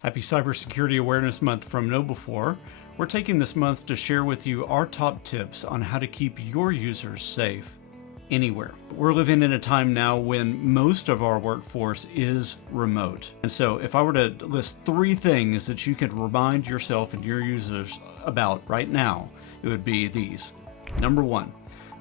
Happy Cybersecurity Awareness Month from KnowBe4. We're taking this month to share with you our top tips on how to keep your users safe anywhere. We're living in a time now when most of our workforce is remote. And so if I were to list 3 things that you could remind yourself and your users about right now, it would be these. Number 1,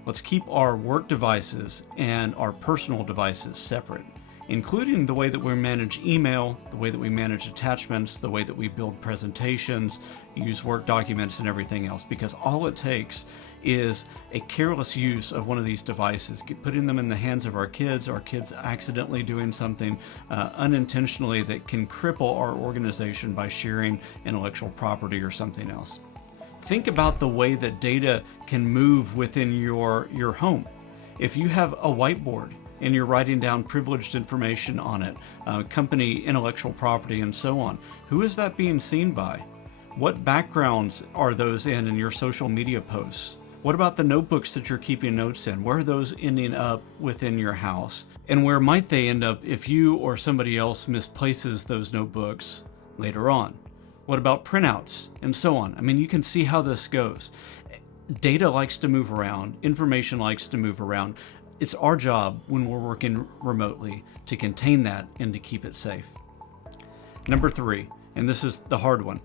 let's keep our work devices and our personal devices separate, including the way that we manage email, the way that we manage attachments, the way that we build presentations, use Word documents, and everything else, because all it takes is a careless use of one of these devices, putting them in the hands of our kids accidentally doing something unintentionally that can cripple our organization by sharing intellectual property or something else. Think about the way that data can move within your home. If you have a whiteboard and you're writing down privileged information on it, company intellectual property and so on, who is that being seen by? What backgrounds are those in your social media posts? What about the notebooks that you're keeping notes in? Where are those ending up within your house? And where might they end up if you or somebody else misplaces those notebooks later on? What about printouts and so on? I mean, you can see how this goes. Data likes to move around, information likes to move around. It's our job when we're working remotely to contain that and to keep it safe. Number 3, and this is the hard one,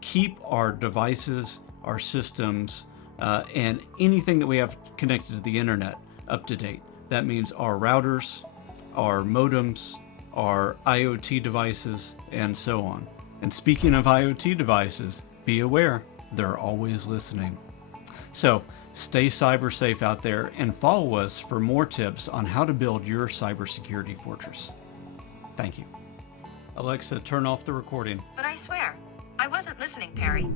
keep our devices, our systems, and anything that we have connected to the internet up to date. That means our routers, our modems, our IoT devices, and so on. And speaking of IoT devices, be aware, they're always listening. So stay cyber safe out there and follow us for more tips on how to build your cybersecurity fortress. Thank you. Alexa, turn off the recording. But I swear, I wasn't listening, Perry.